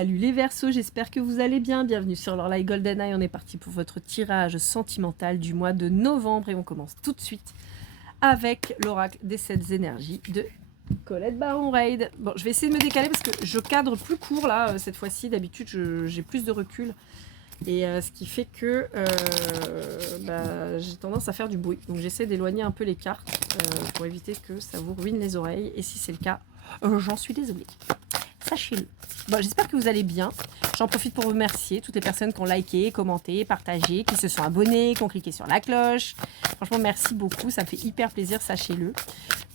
Salut les Verseaux, j'espère que vous allez bien. Bienvenue sur l'Orlaï GoldenEye. On est parti pour votre tirage sentimental du mois de novembre et on commence tout de suite avec l'oracle des 7 énergies de Colette Baron-Reid. Bon, je vais essayer de me décaler parce que je cadre plus court là cette fois-ci. D'habitude, j'ai plus de recul et ce qui fait que j'ai tendance à faire du bruit. Donc j'essaie d'éloigner un peu les cartes pour éviter que ça vous ruine les oreilles. Et si c'est le cas, j'en suis désolée. Sachez-le. Bon, j'espère que vous allez bien. J'en profite pour vous remercier toutes les personnes qui ont liké, commenté, partagé, qui se sont abonnées, qui ont cliqué sur la cloche. Franchement, merci beaucoup. Ça me fait hyper plaisir, sachez-le.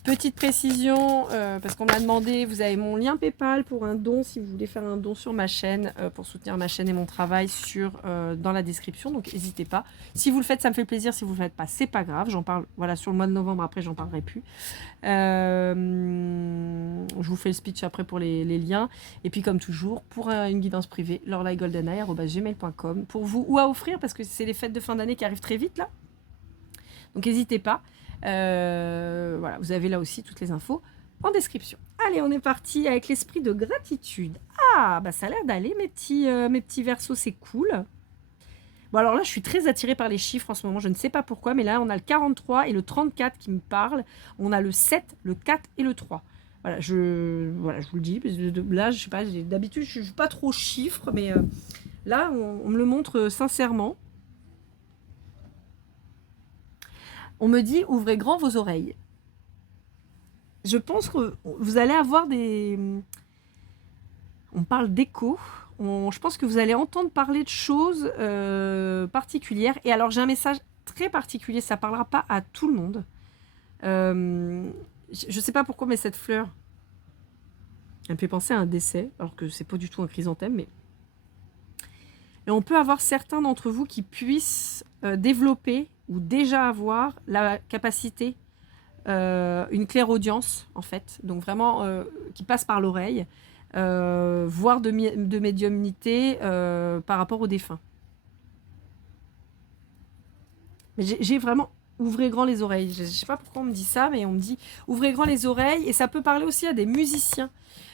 Petite précision, parce qu'on m'a demandé, vous avez mon lien PayPal pour un don, si vous voulez faire un don sur ma chaîne, pour soutenir ma chaîne et mon travail dans la description, donc n'hésitez pas. Si vous le faites, ça me fait plaisir, si vous ne le faites pas, c'est pas grave, j'en parle voilà, sur le mois de novembre, après j'en parlerai plus. Je vous fais le speech après pour les liens, et puis comme toujours, pour une guidance privée, lorlaïgoldeneye@gmail.com, pour vous, ou à offrir, parce que c'est les fêtes de fin d'année qui arrivent très vite là, donc n'hésitez pas. Voilà, vous avez là aussi toutes les infos en description. Allez, on est parti avec l'esprit de gratitude. Ah, bah ça a l'air d'aller, mes petits Verseaux, c'est cool. Bon, alors là, je suis très attirée par les chiffres en ce moment, je ne sais pas pourquoi, mais là, on a le 43 et le 34 qui me parlent. On a le 7, le 4 et le 3. Voilà, je vous le dis. Là, je sais pas, d'habitude, je ne suis pas trop chiffres, mais là, on me le montre sincèrement. On me dit, ouvrez grand vos oreilles. Je pense que vous allez avoir des... On parle d'écho. Je pense que vous allez entendre parler de choses particulières. Et alors, j'ai un message très particulier. Ça ne parlera pas à tout le monde. Je ne sais pas pourquoi, mais cette fleur, elle me fait penser à un décès. Alors que ce n'est pas du tout un chrysanthème. Mais et on peut avoir certains d'entre vous qui puissent développer ou déjà avoir la capacité, une clairaudience en fait, donc vraiment qui passe par l'oreille, voire de médiumnité par rapport aux défunts. Mais j'ai vraiment ouvrez grand les oreilles. Je ne sais pas pourquoi on me dit ça, mais on me dit ouvrez grand les oreilles, et ça peut parler aussi à des musiciens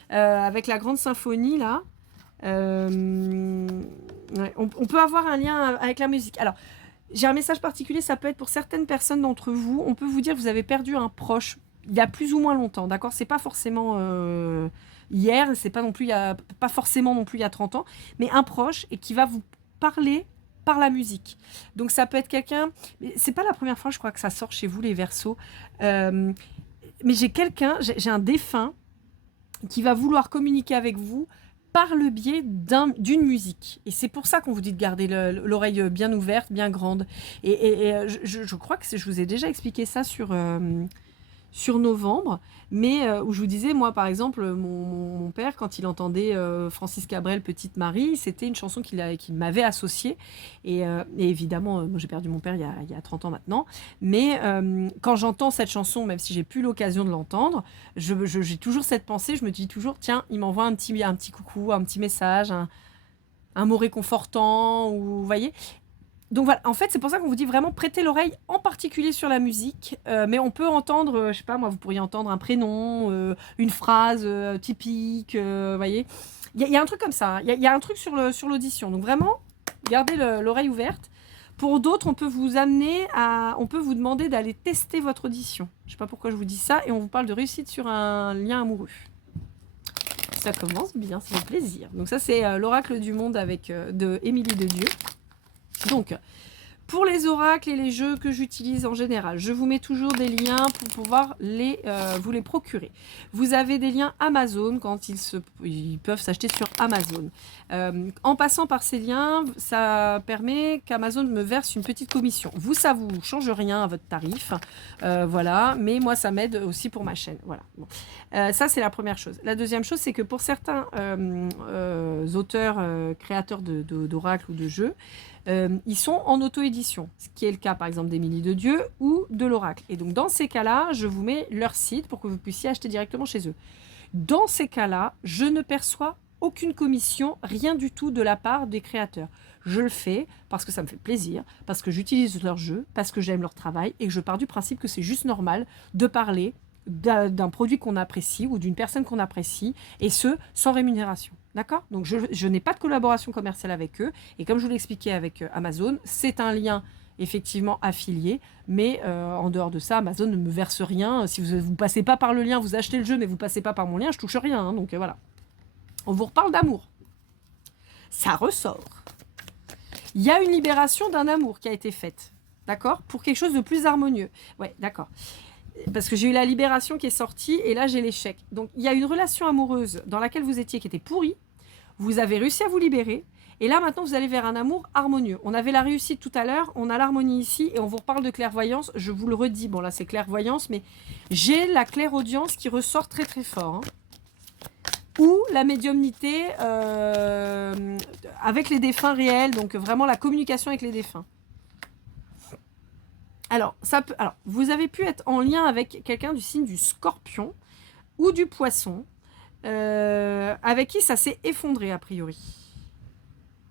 avec la grande symphonie là. Ouais, on peut avoir un lien avec la musique. Alors, j'ai un message particulier, ça peut être pour certaines personnes d'entre vous. On peut vous dire que vous avez perdu un proche il y a plus ou moins longtemps, d'accord ? C'est pas forcément hier, c'est pas non plus pas forcément non plus il y a 30 ans, mais un proche et qui va vous parler par la musique. Donc ça peut être quelqu'un, c'est pas la première fois je crois que ça sort chez vous les Verseaux, mais j'ai un défunt qui va vouloir communiquer avec vous par le biais d'une musique. Et c'est pour ça qu'on vous dit de garder l'oreille bien ouverte, bien grande. Et je crois que je vous ai déjà expliqué ça sur novembre, mais où je vous disais, moi par exemple, mon père, quand il entendait Francis Cabrel, Petite Marie, c'était une chanson qu'il m'avait associée. Et évidemment, moi j'ai perdu mon père il y a 30 ans maintenant, mais quand j'entends cette chanson, même si j'ai plus l'occasion de l'entendre, j'ai toujours cette pensée, je me dis toujours, tiens, il m'envoie un petit coucou, un petit message, un mot réconfortant, ou vous voyez. Donc voilà, en fait, c'est pour ça qu'on vous dit vraiment prêtez l'oreille, en particulier sur la musique. Mais on peut entendre, je sais pas, moi, vous pourriez entendre un prénom, une phrase typique, vous voyez. Il y a un truc comme ça, il y a un truc sur l'audition. Donc vraiment, gardez l'oreille ouverte. Pour d'autres, on peut vous demander d'aller tester votre audition. Je sais pas pourquoi je vous dis ça, et on vous parle de réussite sur un lien amoureux. Ça commence bien, ça fait plaisir. Donc ça, c'est l'oracle du monde de Émilie de Dieu. Donc, pour les oracles et les jeux que j'utilise en général, je vous mets toujours des liens pour pouvoir vous les procurer. Vous avez des liens Amazon quand ils peuvent s'acheter sur Amazon. En passant par ces liens, ça permet qu'Amazon me verse une petite commission. Vous, ça vous change rien à votre tarif, voilà. Mais moi, ça m'aide aussi pour ma chaîne. Voilà. Bon. Ça, c'est la première chose. La deuxième chose, c'est que pour certains auteurs, créateurs d'oracles ou de jeux, ils sont en auto-édition, ce qui est le cas par exemple d'Émilie de Dieu ou de l'Oracle. Et donc dans ces cas-là, je vous mets leur site pour que vous puissiez acheter directement chez eux. Dans ces cas-là, je ne perçois aucune commission, rien du tout de la part des créateurs. Je le fais parce que ça me fait plaisir, parce que j'utilise leur jeu, parce que j'aime leur travail et que je pars du principe que c'est juste normal de parler d'un produit qu'on apprécie ou d'une personne qu'on apprécie, et ce, sans rémunération. D'accord? Donc, je n'ai pas de collaboration commerciale avec eux. Et comme je vous l'ai expliqué avec Amazon, c'est un lien effectivement affilié. Mais en dehors de ça, Amazon ne me verse rien. Si vous ne passez pas par le lien, vous achetez le jeu, mais vous ne passez pas par mon lien, je touche rien. Hein. Donc, voilà. On vous reparle d'amour. Ça ressort. Il y a une libération d'un amour qui a été faite. D'accord? Pour quelque chose de plus harmonieux. Ouais, d'accord. Parce que j'ai eu la libération qui est sortie et là j'ai l'échec. Donc il y a une relation amoureuse dans laquelle vous étiez qui était pourrie. Vous avez réussi à vous libérer. Et là maintenant vous allez vers un amour harmonieux. On avait la réussite tout à l'heure, on a l'harmonie ici et on vous reparle de clairvoyance. Je vous le redis, bon là c'est clairvoyance, mais j'ai la clairaudience qui ressort très très fort. Hein. Ou la médiumnité avec les défunts réels, donc vraiment la communication avec les défunts. Alors, vous avez pu être en lien avec quelqu'un du signe du Scorpion ou du Poisson, avec qui ça s'est effondré a priori.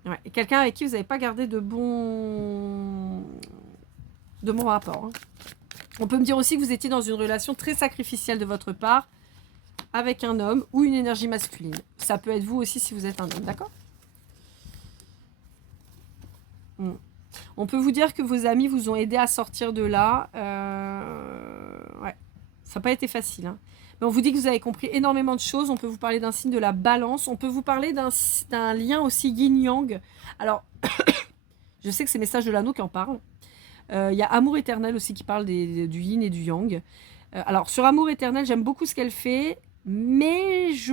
Ouais, quelqu'un avec qui vous n'avez pas gardé de bons rapports. Hein. On peut me dire aussi que vous étiez dans une relation très sacrificielle de votre part avec un homme ou une énergie masculine. Ça peut être vous aussi si vous êtes un homme, d'accord ? On peut vous dire que vos amis vous ont aidé à sortir de là. Ouais, ça n'a pas été facile. Hein. Mais on vous dit que vous avez compris énormément de choses. On peut vous parler d'un signe de la balance. On peut vous parler d'un lien aussi yin-yang. Alors, je sais que c'est Message de l'Anneau qui en parle. Il y a Amour éternel aussi qui parle du yin et du yang. Alors, sur Amour éternel, j'aime beaucoup ce qu'elle fait. Mais je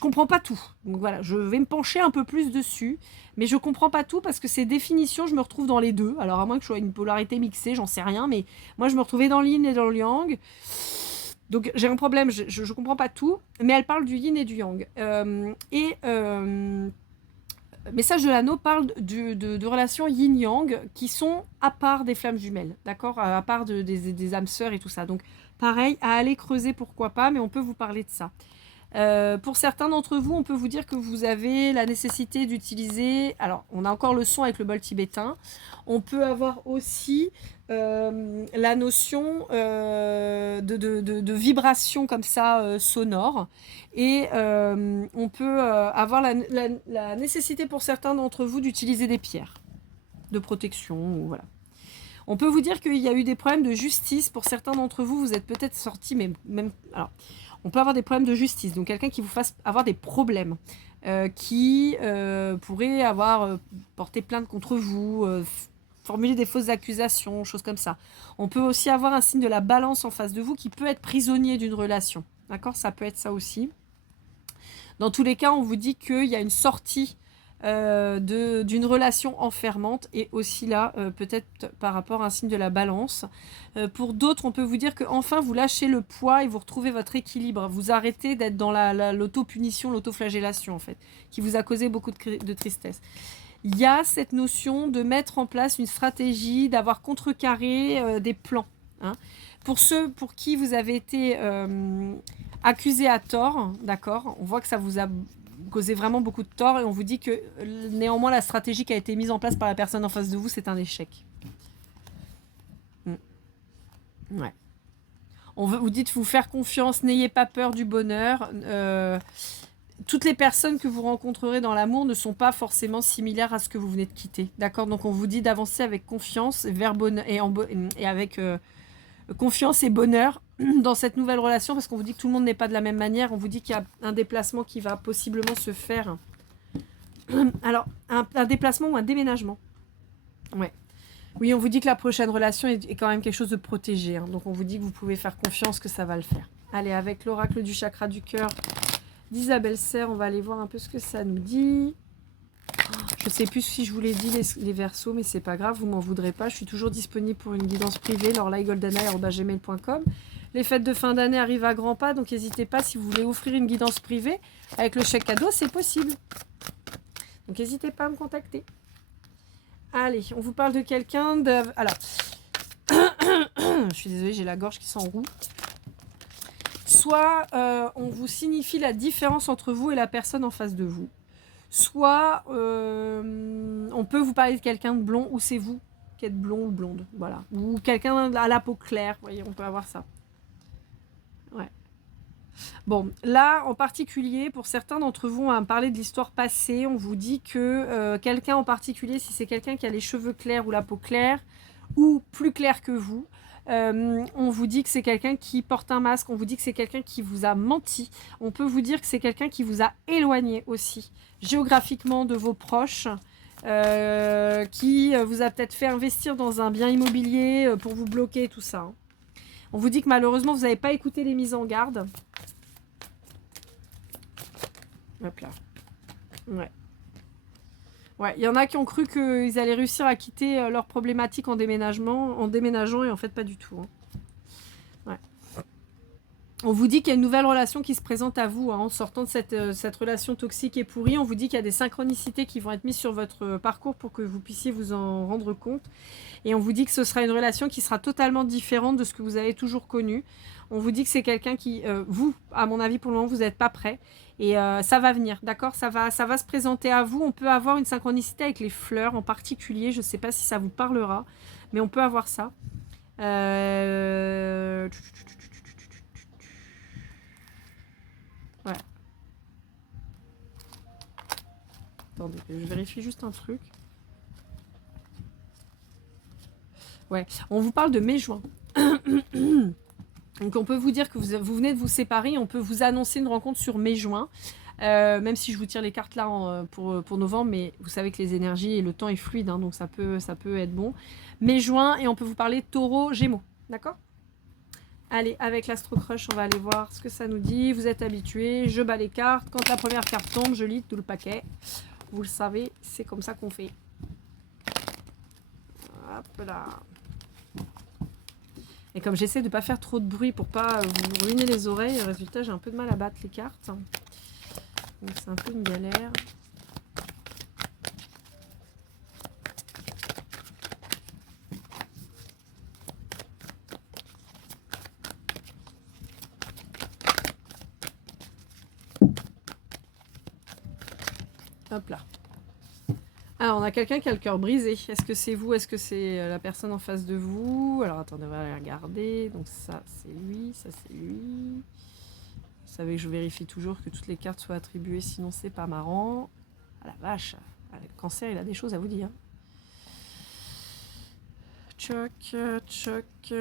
comprends pas tout. Donc voilà, je vais me pencher un peu plus dessus. Mais je comprends pas tout parce que ces définitions, je me retrouve dans les deux. Alors à moins que je sois une polarité mixée, j'en sais rien. Mais moi, je me retrouvais dans le yin et dans le yang. Donc j'ai un problème, je comprends pas tout. Mais elle parle du yin et du yang. Message de l'Anneau parle de relations yin-yang qui sont à part des flammes jumelles. D'accord ? À part des âmes sœurs et tout ça. Donc pareil, à aller creuser, pourquoi pas, mais on peut vous parler de ça. Pour certains d'entre vous, on peut vous dire que vous avez la nécessité d'utiliser... Alors, on a encore le son avec le bol tibétain. On peut avoir aussi la notion de vibration comme ça, sonore. Et on peut avoir la nécessité pour certains d'entre vous d'utiliser des pierres de protection. Ou voilà. On peut vous dire qu'il y a eu des problèmes de justice. Pour certains d'entre vous, vous êtes peut-être sortis, mais même... Alors, on peut avoir des problèmes de justice. Donc, quelqu'un qui vous fasse avoir des problèmes, qui pourrait avoir porté plainte contre vous, formuler des fausses accusations, choses comme ça. On peut aussi avoir un signe de la balance en face de vous qui peut être prisonnier d'une relation. D'accord ? Ça peut être ça aussi. Dans tous les cas, on vous dit qu'il y a une sortie d'une relation enfermante et aussi là peut-être par rapport à un signe de la balance. Pour d'autres, on peut vous dire que enfin vous lâchez le poids et vous retrouvez votre équilibre. Vous arrêtez d'être dans l'auto-punition, l'autoflagellation en fait, qui vous a causé beaucoup de tristesse. Il y a cette notion de mettre en place une stratégie, d'avoir contrecarré des plans. Hein. Pour ceux pour qui vous avez été accusé à tort, d'accord, on voit que ça vous a causé vraiment beaucoup de tort et on vous dit que néanmoins la stratégie qui a été mise en place par la personne en face de vous, c'est un échec. Ouais. On vous dit de vous faire confiance, n'ayez pas peur du bonheur. Toutes les personnes que vous rencontrerez dans l'amour ne sont pas forcément similaires à ce que vous venez de quitter. D'accord ? Donc on vous dit d'avancer avec confiance vers bonheur, et avec confiance et bonheur dans cette nouvelle relation parce qu'on vous dit que tout le monde n'est pas de la même manière. On vous dit qu'il y a un déplacement qui va possiblement se faire. Alors, un déplacement ou un déménagement. Ouais. Oui, on vous dit que la prochaine relation est quand même quelque chose de protégé. Hein. Donc on vous dit que vous pouvez faire confiance que ça va le faire. Allez, avec l'oracle du chakra du cœur d'Isabelle Serre, on va aller voir un peu ce que ça nous dit. Je ne sais plus si je vous l'ai dit les Verseaux, mais c'est pas grave, vous m'en voudrez pas. Je suis toujours disponible pour une guidance privée, lorlaigoldeneye@gmail.com. Les fêtes de fin d'année arrivent à grands pas, donc n'hésitez pas si vous voulez offrir une guidance privée avec le chèque cadeau, c'est possible. Donc n'hésitez pas à me contacter. Allez, on vous parle de quelqu'un de... Alors, je suis désolée, j'ai la gorge qui s'enroue. Soit on vous signifie la différence entre vous et la personne en face de vous. Soit on peut vous parler de quelqu'un de blond ou c'est vous qui êtes blond ou blonde. Voilà. Ou quelqu'un à la peau claire. Vous voyez, on peut avoir ça. Ouais. Bon, là, en particulier, pour certains d'entre vous, on va me parler de l'histoire passée. On vous dit que quelqu'un en particulier, si c'est quelqu'un qui a les cheveux clairs ou la peau claire, ou plus clair que vous, on vous dit que c'est quelqu'un qui porte un masque, on vous dit que c'est quelqu'un qui vous a menti, on peut vous dire que c'est quelqu'un qui vous a éloigné aussi, géographiquement de vos proches, qui vous a peut-être fait investir dans un bien immobilier pour vous bloquer, tout ça. Hein. On vous dit que malheureusement, vous n'avez pas écouté les mises en garde. Hop là. Ouais. Ouais, il y en a qui ont cru qu'ils allaient réussir à quitter leurs problématiques en déménageant, et en fait pas du tout. Hein. Ouais. On vous dit qu'il y a une nouvelle relation qui se présente à vous, hein, en sortant de cette relation toxique et pourrie. On vous dit qu'il y a des synchronicités qui vont être mises sur votre parcours pour que vous puissiez vous en rendre compte. Et on vous dit que ce sera une relation qui sera totalement différente de ce que vous avez toujours connu. On vous dit que c'est quelqu'un qui, vous, à mon avis, pour le moment, vous n'êtes pas prêt. Et ça va venir, d'accord, ça va se présenter à vous. On peut avoir une synchronicité avec les fleurs en particulier. Je ne sais pas si ça vous parlera, mais on peut avoir ça. Ouais. Attendez, je vérifie juste un truc. Ouais, on vous parle de mai-juin. Donc on peut vous dire que vous venez de vous séparer, on peut vous annoncer une rencontre sur mai-juin, même si je vous tire les cartes là pour novembre, mais vous savez que les énergies et le temps est fluide, hein, donc ça peut être bon. Mai-juin, et on peut vous parler taureau-gémeaux, d'accord? Allez, avec l'Astro Crush, on va aller voir ce que ça nous dit. Vous êtes habitués, je bats les cartes. Quand la première carte tombe, je lis tout le paquet. Vous le savez, c'est comme ça qu'on fait. Hop là. Et comme j'essaie de ne pas faire trop de bruit pour pas vous ruiner les oreilles, résultat, j'ai un peu de mal à battre les cartes. Donc c'est un peu une galère. Hop là. Alors, on a quelqu'un qui a le cœur brisé. Est-ce que c'est vous? Est-ce que c'est la personne en face de vous? Alors, attendez, on va aller regarder. Donc, ça, c'est lui. Ça, c'est lui. Vous savez que je vérifie toujours que toutes les cartes soient attribuées, sinon c'est pas marrant. Ah la vache. Ah, le cancer, il a des choses à vous dire. Choc, choc, choc, choc,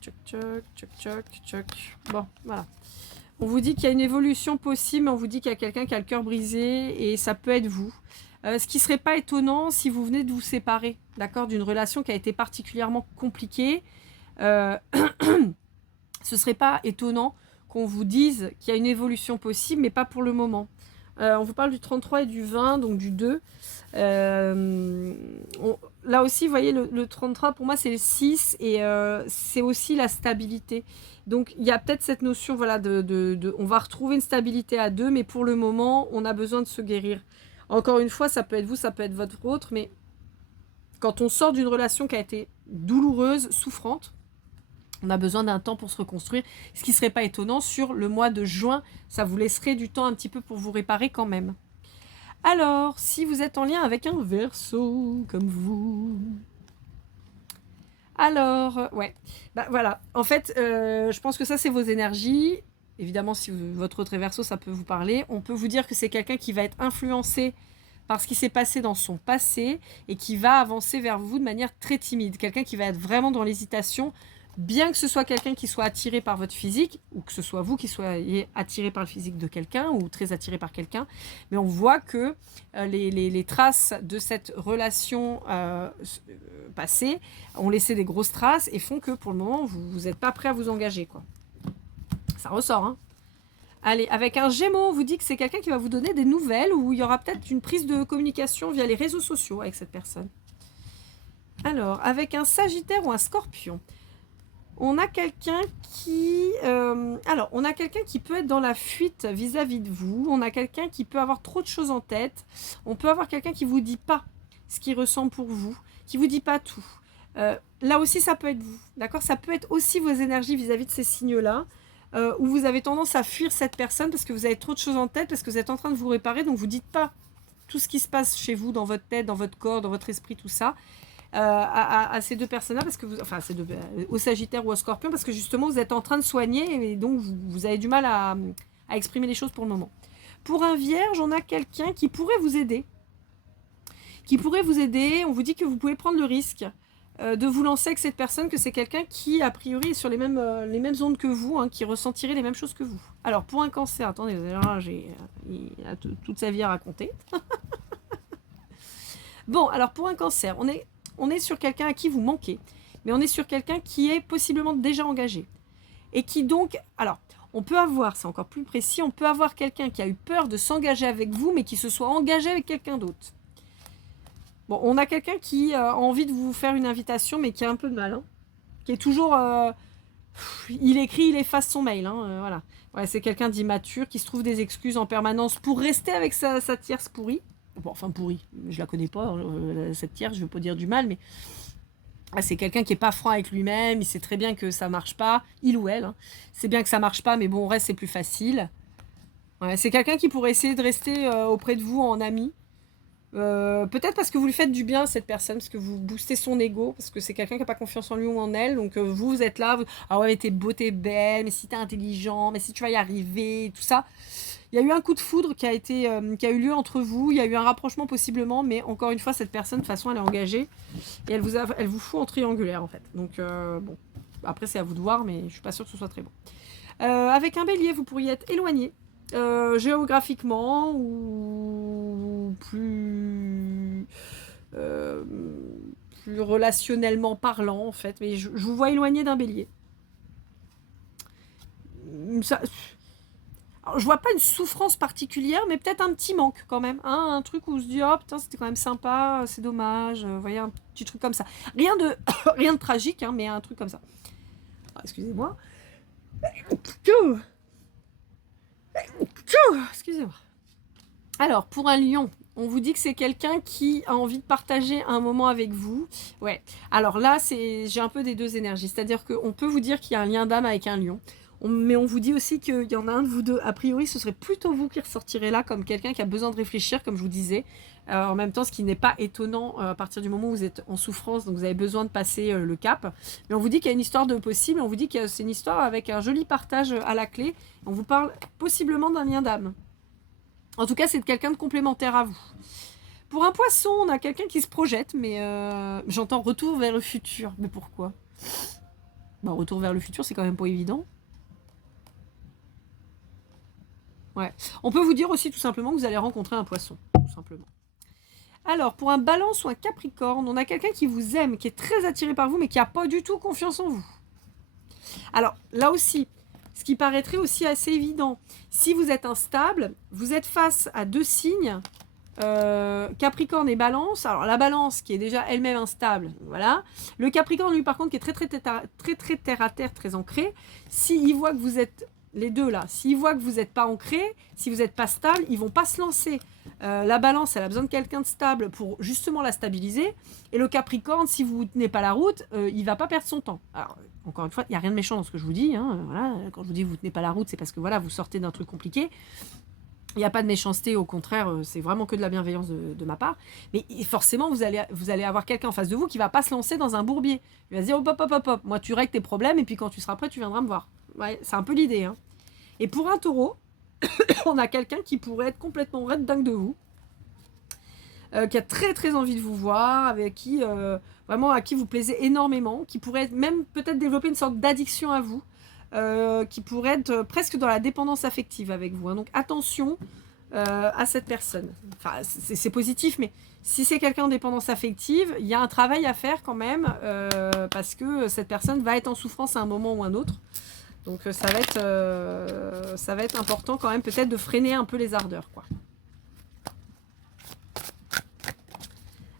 choc, choc, choc, choc. Bon, voilà. On vous dit qu'il y a une évolution possible, mais on vous dit qu'il y a quelqu'un qui a le cœur brisé, et ça peut être vous. Ce qui ne serait pas étonnant si vous venez de vous séparer, d'accord, d'une relation qui a été particulièrement compliquée. Ce ne serait pas étonnant qu'on vous dise qu'il y a une évolution possible, mais pas pour le moment. On vous parle du 33 et du 20, donc du 2. Là aussi, vous voyez, le 33, pour moi, c'est le 6, et c'est aussi la stabilité. Donc, il y a peut-être cette notion, voilà, on va retrouver une stabilité à 2, mais pour le moment, on a besoin de se guérir. Encore une fois, ça peut être vous, ça peut être votre autre, mais quand on sort d'une relation qui a été douloureuse, souffrante, on a besoin d'un temps pour se reconstruire. Ce qui ne serait pas étonnant, sur le mois de juin, ça vous laisserait du temps un petit peu pour vous réparer quand même. Alors, si vous êtes en lien avec un Verseau comme vous... Alors, ouais, bah voilà. En fait, je pense que ça, c'est vos énergies. Évidemment, si votre autre est Verseau, ça peut vous parler. On peut vous dire que c'est quelqu'un qui va être influencé par ce qui s'est passé dans son passé et qui va avancer vers vous de manière très timide. Quelqu'un qui va être vraiment dans l'hésitation, bien que ce soit quelqu'un qui soit attiré par votre physique, ou que ce soit vous qui soyez attiré par le physique de quelqu'un, ou très attiré par quelqu'un, mais on voit que les traces de cette relation passée ont laissé des grosses traces et font que pour le moment, vous n'êtes pas prêt à vous engager, quoi. Ça ressort, hein. Allez, avec un Gémeaux, on vous dit que c'est quelqu'un qui va vous donner des nouvelles, ou il y aura peut-être une prise de communication via les réseaux sociaux avec cette personne. Alors, avec un Sagittaire ou un Scorpion, on a quelqu'un qui... on a quelqu'un qui peut être dans la fuite vis-à-vis de vous. On a quelqu'un qui peut avoir trop de choses en tête. On peut avoir quelqu'un qui ne vous dit pas ce qu'il ressent pour vous, qui ne vous dit pas tout. Là aussi, ça peut être vous, d'accord? Ça peut être aussi vos énergies vis-à-vis de ces signes-là, où vous avez tendance à fuir cette personne parce que vous avez trop de choses en tête, parce que vous êtes en train de vous réparer, donc vous ne dites pas tout ce qui se passe chez vous, dans votre tête, dans votre corps, dans votre esprit, tout ça. à ces deux personnes-là, parce que enfin, au Sagittaire ou au Scorpion, parce que justement, vous êtes en train de soigner et donc vous avez du mal à exprimer les choses pour le moment. Pour un Vierge, on a quelqu'un qui pourrait vous aider. On vous dit que vous pouvez prendre le risque de vous lancer avec cette personne, que c'est quelqu'un qui, a priori, est sur les mêmes ondes que vous, hein, qui ressentirait les mêmes choses que vous. Alors, pour un Cancer, attendez, là, il a toute sa vie à raconter. Bon, alors pour un Cancer, on est sur quelqu'un à qui vous manquez, mais on est sur quelqu'un qui est possiblement déjà engagé. Et qui donc, alors, on peut avoir, c'est encore plus précis, on peut avoir quelqu'un qui a eu peur de s'engager avec vous, mais qui se soit engagé avec quelqu'un d'autre. Bon, on a quelqu'un qui a envie de vous faire une invitation, mais qui a un peu de mal, hein, qui est toujours... il écrit, il efface son mail, hein, voilà. Ouais, c'est quelqu'un d'immature qui se trouve des excuses en permanence pour rester avec sa tierce pourrie. Bon, enfin pourrie, je la connais pas, cette tierce, je veux pas dire du mal, mais c'est quelqu'un qui est pas franc avec lui-même, il sait très bien que ça marche pas, il ou elle, hein. C'est bien que ça marche pas, mais bon, au reste, c'est plus facile. Ouais, c'est quelqu'un qui pourrait essayer de rester auprès de vous en ami. Peut-être parce que vous lui faites du bien à cette personne, parce que vous boostez son ego, parce que c'est quelqu'un qui n'a pas confiance en lui ou en elle, donc vous êtes là, ah ouais, mais t'es beau, t'es belle, mais si t'es intelligent, mais si tu vas y arriver, tout ça. Il y a eu un coup de foudre qui a eu lieu entre vous, il y a eu un rapprochement possiblement, mais encore une fois, cette personne, de toute façon, elle est engagée, et elle vous fout en triangulaire, en fait. Donc, bon, après, c'est à vous de voir, mais je suis pas sûre que ce soit très bon. Avec un Bélier, vous pourriez être éloigné, géographiquement ou plus relationnellement parlant en fait, mais je vous vois éloigné d'un Bélier. Alors, je vois pas une souffrance particulière, mais peut-être un petit manque quand même, hein, un truc où on se dit oh putain c'était quand même sympa, c'est dommage, vous voyez, un petit truc comme ça, rien de tragique, hein, mais un truc comme ça. Ah, excusez-moi. Excusez-moi. Alors, pour un lion, on vous dit que c'est quelqu'un qui a envie de partager un moment avec vous. Ouais. Alors là, j'ai un peu des deux énergies. C'est-à-dire qu'on peut vous dire qu'il y a un lien d'âme avec un lion. Mais on vous dit aussi qu'il y en a un de vous deux. A priori, ce serait plutôt vous qui ressortirez là comme quelqu'un qui a besoin de réfléchir, comme je vous disais. En même temps, ce qui n'est pas étonnant à partir du moment où vous êtes en souffrance, donc vous avez besoin de passer le cap. Mais on vous dit qu'il y a une histoire de possible. On vous dit que c'est une histoire avec un joli partage à la clé. On vous parle possiblement d'un lien d'âme. En tout cas, c'est de quelqu'un de complémentaire à vous. Pour un poisson, on a quelqu'un qui se projette, mais j'entends retour vers le futur. Mais pourquoi ? Bah, retour vers le futur, c'est quand même pas évident. Ouais. On peut vous dire aussi tout simplement que vous allez rencontrer un poisson, tout simplement. Alors, pour un Balance ou un Capricorne, on a quelqu'un qui vous aime, qui est très attiré par vous, mais qui n'a pas du tout confiance en vous. Alors, là aussi, ce qui paraîtrait aussi assez évident, si vous êtes instable, vous êtes face à deux signes, Capricorne et Balance. Alors, la Balance qui est déjà elle-même instable, voilà. Le Capricorne, lui, par contre, qui est très terre à terre, très ancré, s'il voit que vous êtes... Les deux là, s'ils voient que vous n'êtes pas ancré, si vous n'êtes pas stable, ils vont pas se lancer. La Balance, elle a besoin de quelqu'un de stable pour justement la stabiliser. Et le Capricorne, si vous ne tenez pas la route, il va pas perdre son temps. Alors, encore une fois, il n'y a rien de méchant dans ce que je vous dis. Hein, voilà. Quand je vous dis que vous ne tenez pas la route, c'est parce que voilà, vous sortez d'un truc compliqué. Il n'y a pas de méchanceté, au contraire, c'est vraiment que de la bienveillance de ma part. Mais forcément, vous allez avoir quelqu'un en face de vous qui ne va pas se lancer dans un bourbier. Il va se dire hop, hop, hop, hop, moi tu règles tes problèmes et puis quand tu seras prêt, tu viendras me voir. Ouais, c'est un peu l'idée. Hein. Et pour un taureau, on a quelqu'un qui pourrait être complètement red dingue de vous, qui a très très envie de vous voir, avec qui vraiment à qui vous plaisez énormément, qui pourrait même peut-être développer une sorte d'addiction à vous, qui pourrait être presque dans la dépendance affective avec vous. Hein. Donc attention à cette personne. Enfin, c'est positif, mais si c'est quelqu'un en dépendance affective, il y a un travail à faire quand même, parce que cette personne va être en souffrance à un moment ou un autre. Donc ça va être important quand même peut-être de freiner un peu les ardeurs, quoi.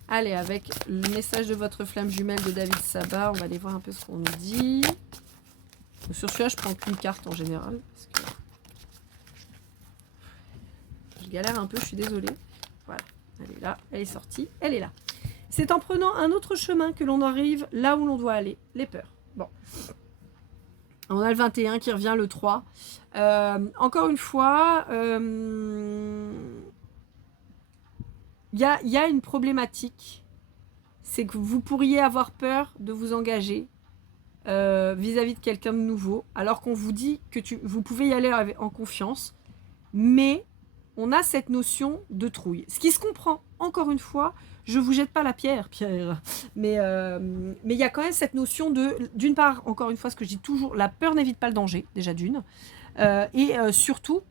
Allez, avec le message de votre flamme jumelle de David Sabat, on va aller voir un peu ce qu'on nous dit. Sur celui-là, je prends qu'une carte en général, parce que je galère un peu, je suis désolée. Voilà, elle est là, elle est sortie, elle est là. C'est en prenant un autre chemin que l'on arrive là où l'on doit aller, les peurs. Bon. On a le 21 qui revient le 3. Encore une fois, il y a une problématique. c'est que vous pourriez avoir peur de vous engager vis-à-vis de quelqu'un de nouveau, alors qu'on vous dit que vous pouvez y aller en confiance, mais on a cette notion de trouille. Ce qui se comprend, encore une fois, je vous jette pas la pierre, mais il y a quand même cette notion d'une part, encore une fois, ce que je dis toujours, la peur n'évite pas le danger, déjà d'une, et surtout,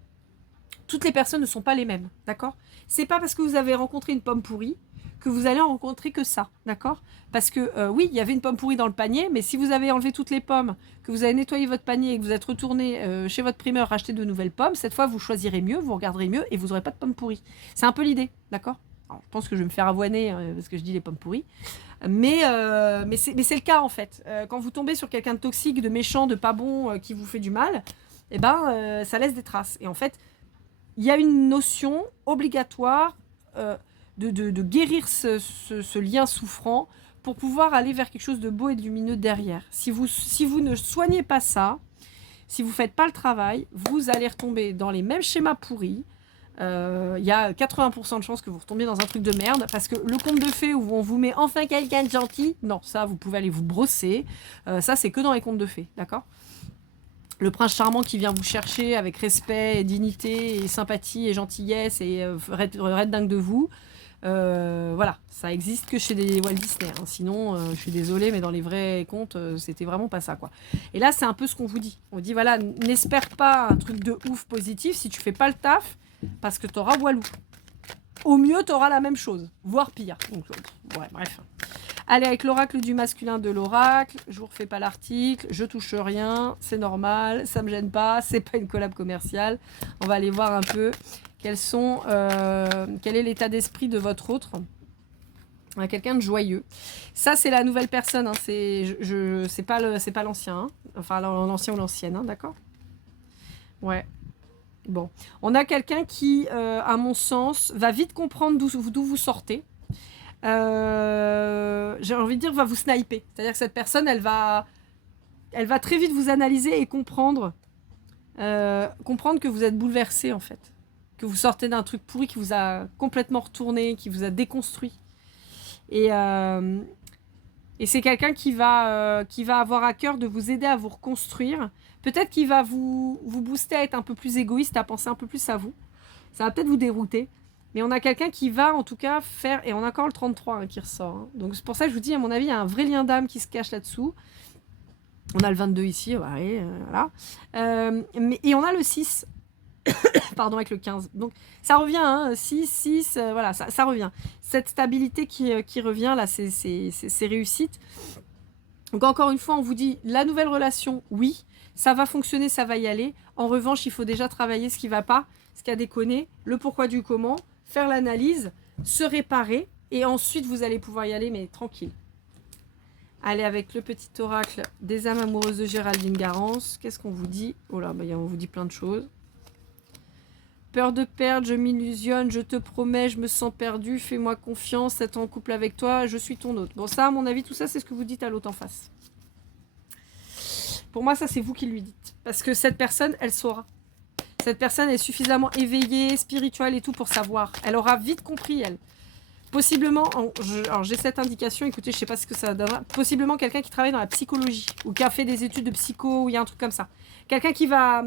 toutes les personnes ne sont pas les mêmes, d'accord? C'est pas parce que vous avez rencontré une pomme pourrie que vous allez en rencontrer que ça, d'accord? Parce que oui, il y avait une pomme pourrie dans le panier, mais si vous avez enlevé toutes les pommes, que vous avez nettoyé votre panier et que vous êtes retourné chez votre primeur racheter de nouvelles pommes, cette fois vous choisirez mieux, vous regarderez mieux et vous n'aurez pas de pommes pourries. C'est un peu l'idée, d'accord? Alors, je pense que je vais me faire avoiner parce que je dis les pommes pourries, mais c'est le cas en fait. Quand vous tombez sur quelqu'un de toxique, de méchant, de pas bon, qui vous fait du mal, eh ben ça laisse des traces. Et en fait, il y a une notion obligatoire de guérir ce lien souffrant pour pouvoir aller vers quelque chose de beau et de lumineux derrière. Si vous ne soignez pas ça, si vous ne faites pas le travail, vous allez retomber dans les mêmes schémas pourris. Il y a 80% de chances que vous retombiez dans un truc de merde, parce que le conte de fées où on vous met enfin quelqu'un de gentil, non, ça vous pouvez aller vous brosser. Ça c'est que dans les contes de fées, d'accord ? Le prince charmant qui vient vous chercher avec respect, et dignité, et sympathie, et gentillesse, et red dingue de vous. Voilà, ça existe que chez des Walt Disney. Hein. Sinon, je suis désolée, mais dans les vrais contes, c'était vraiment pas ça, quoi. Et là, c'est un peu ce qu'on vous dit. On vous dit, voilà, n'espère pas un truc de ouf positif si tu fais pas le taf, parce que t'auras Walou. Au mieux, t'auras la même chose, voire pire. Donc, ouais, bref. Allez, avec l'oracle du masculin de l'oracle, je vous refais pas l'article, je touche rien, c'est normal, ça me gêne pas, c'est pas une collab commerciale. On va aller voir un peu quel est l'état d'esprit de votre autre. On a quelqu'un de joyeux. Ça, c'est la nouvelle personne, hein. C'est pas l'ancien, hein. Enfin l'ancien ou l'ancienne, hein, d'accord ? Ouais. Bon. On a quelqu'un qui, à mon sens, va vite comprendre d'où vous sortez. J'ai envie de dire va vous sniper, c'est-à-dire que cette personne elle va très vite vous analyser et comprendre que vous êtes bouleversé en fait, que vous sortez d'un truc pourri qui vous a complètement retourné, qui vous a déconstruit et c'est quelqu'un qui va avoir à cœur de vous aider à vous reconstruire. Peut-être qu'il va vous booster à être un peu plus égoïste, à penser un peu plus à vous. Ça va peut-être vous dérouter. Mais on a quelqu'un qui va, en tout cas, faire... Et on a encore le 33 hein, qui ressort. Hein. Donc, c'est pour ça que je vous dis, à mon avis, il y a un vrai lien d'âme qui se cache là-dessous. On a le 22 ici, ouais, voilà. Et on a le 6. Pardon, avec le 15. Donc, ça revient, hein, 6, voilà, ça revient. Cette stabilité qui revient, là, c'est réussite. Donc, encore une fois, on vous dit, la nouvelle relation, oui, ça va fonctionner, ça va y aller. En revanche, il faut déjà travailler ce qui ne va pas, ce qui a déconné, le pourquoi du comment, faire l'analyse, se réparer, et ensuite vous allez pouvoir y aller, mais tranquille. Allez, avec le petit oracle des âmes amoureuses de Géraldine Garance, qu'est-ce qu'on vous dit ? Oh là, on vous dit plein de choses. Peur de perdre, je m'illusionne, je te promets, je me sens perdu, fais-moi confiance, être en couple avec toi, je suis ton hôte. Bon, ça, à mon avis, tout ça, c'est ce que vous dites à l'autre en face. Pour moi, ça, c'est vous qui lui dites. Parce que cette personne, elle saura. Cette personne est suffisamment éveillée, spirituelle et tout pour savoir. Elle aura vite compris, elle. Possiblement, alors j'ai cette indication, écoutez, je sais pas ce que ça donnera. Possiblement quelqu'un qui travaille dans la psychologie ou qui a fait des études de psycho ou il y a un truc comme ça. Quelqu'un qui va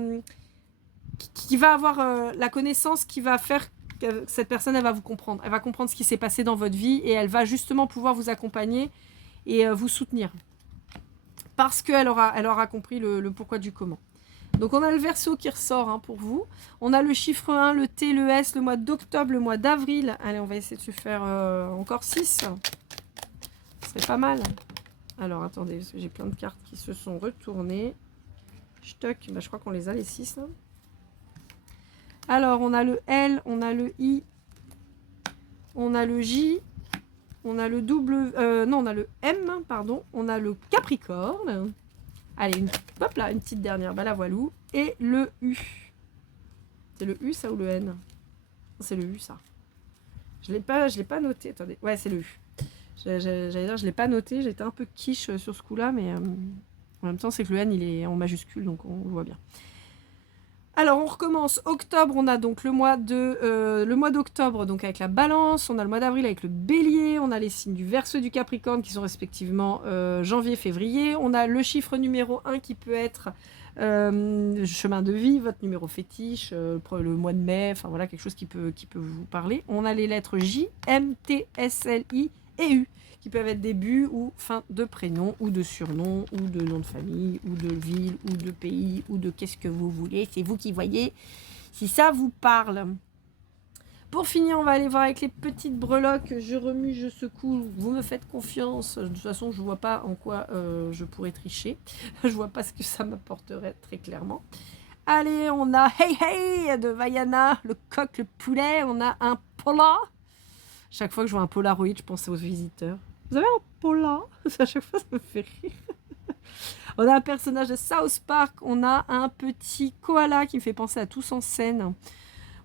avoir la connaissance qui va faire que cette personne, elle va vous comprendre. Elle va comprendre ce qui s'est passé dans votre vie et elle va justement pouvoir vous accompagner et vous soutenir. Parce qu'elle aura compris le pourquoi du comment. Donc on a le Verseau qui ressort hein, pour vous. On a le chiffre 1, le T, le S, le mois d'octobre, le mois d'avril. Allez, on va essayer de se faire encore 6. Ce serait pas mal. Alors attendez, parce que j'ai plein de cartes qui se sont retournées. Stock, bah, je crois qu'on les a les 6 là. Alors on a le L, on a le I, on a le J, on a le on a le M, pardon, on a le Capricorne. Allez, hop là, une petite dernière, bah la voilou. Et le U. C'est le U ça ou le N ? C'est le U ça. Je l'ai pas noté, attendez. Ouais, c'est le U. J'allais dire, je l'ai pas noté, j'étais un peu quiche sur ce coup-là, mais en même temps, c'est que le N, il est en majuscule, donc on le voit bien. Alors, on recommence. Octobre, on a donc le mois d'octobre donc avec la Balance, on a le mois d'avril avec le Bélier, on a les signes du Verseau et du Capricorne qui sont respectivement janvier, février. On a le chiffre numéro 1 qui peut être chemin de vie, votre numéro fétiche, le mois de mai, enfin voilà, quelque chose qui peut vous parler. On a les lettres J, M, T, S, L, I et U, qui peuvent être début ou fin de prénom, ou de surnom, ou de nom de famille, ou de ville, ou de pays, ou de qu'est-ce que vous voulez. C'est vous qui voyez si ça vous parle. Pour finir, on va aller voir avec les petites breloques. Je remue, je secoue. Vous me faites confiance. De toute façon, je ne vois pas en quoi je pourrais tricher. Je ne vois pas ce que ça m'apporterait très clairement. Allez, on a Hey Hey de Vaiana, le coq, le poulet. On a un pola. Chaque fois que je vois un Polaroid, je pense aux visiteurs. Vous avez un pola? À chaque fois, ça me fait rire. On a un personnage de South Park. On a un petit koala qui me fait penser à Tous en scène.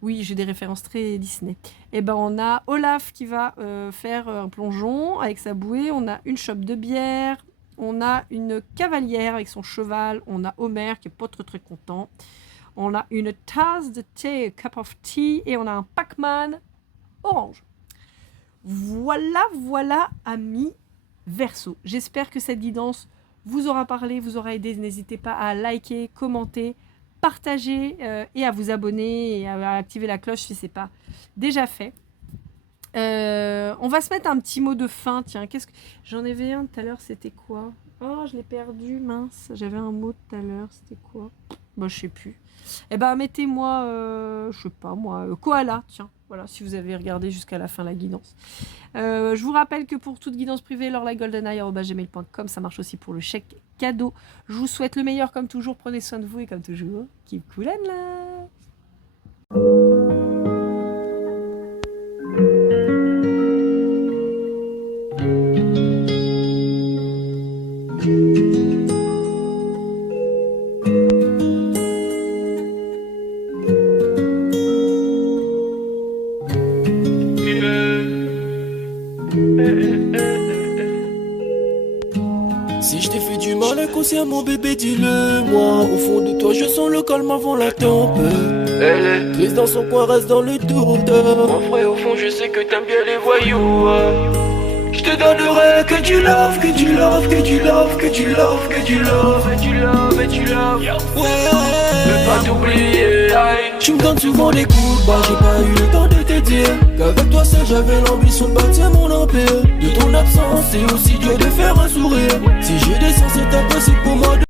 Oui, j'ai des références très Disney. Et ben, on a Olaf qui va faire un plongeon avec sa bouée. On a une chope de bière. On a une cavalière avec son cheval. On a Homer qui est pas très très content. On a une tasse de thé, a cup of tea. Et on a un Pac-Man orange. Voilà, amis Verseau. J'espère que cette guidance vous aura parlé, vous aura aidé. N'hésitez pas à liker, commenter, partager et à vous abonner et à activer la cloche si ce n'est pas déjà fait. On va se mettre un petit mot de fin. Tiens, j'en avais un tout à l'heure, c'était quoi? Oh, je l'ai perdu, mince. J'avais un mot tout à l'heure, c'était quoi? Bah, je sais plus. Eh ben, mettez-moi, je sais pas moi, koala, tiens. Voilà, si vous avez regardé jusqu'à la fin la guidance. Je vous rappelle que pour toute guidance privée, lorlagoldeneye@gmail.com, ça marche aussi pour le chèque cadeau. Je vous souhaite le meilleur comme toujours. Prenez soin de vous et comme toujours, keep cool and love. Si je t'ai fait du mal inconsciemment bébé dis-le-moi. Au fond de toi je sens le calme avant la tempête. Triste dans son coin reste dans le doute. Mon frère au fond je sais que t'aimes bien les voyous. Je te donnerai que du love, que du love, que du love, que du love, que du love, et du love, et du love. Ouais, je veux pas t'oublier. Tu me donnes souvent des coups de barre, j'ai pas eu le temps de te dire qu'avec toi seul j'avais l'ambition de bâtir mon empire. De ton absence c'est aussi dur de faire un sourire. Si je descends c'est impossible pour moi de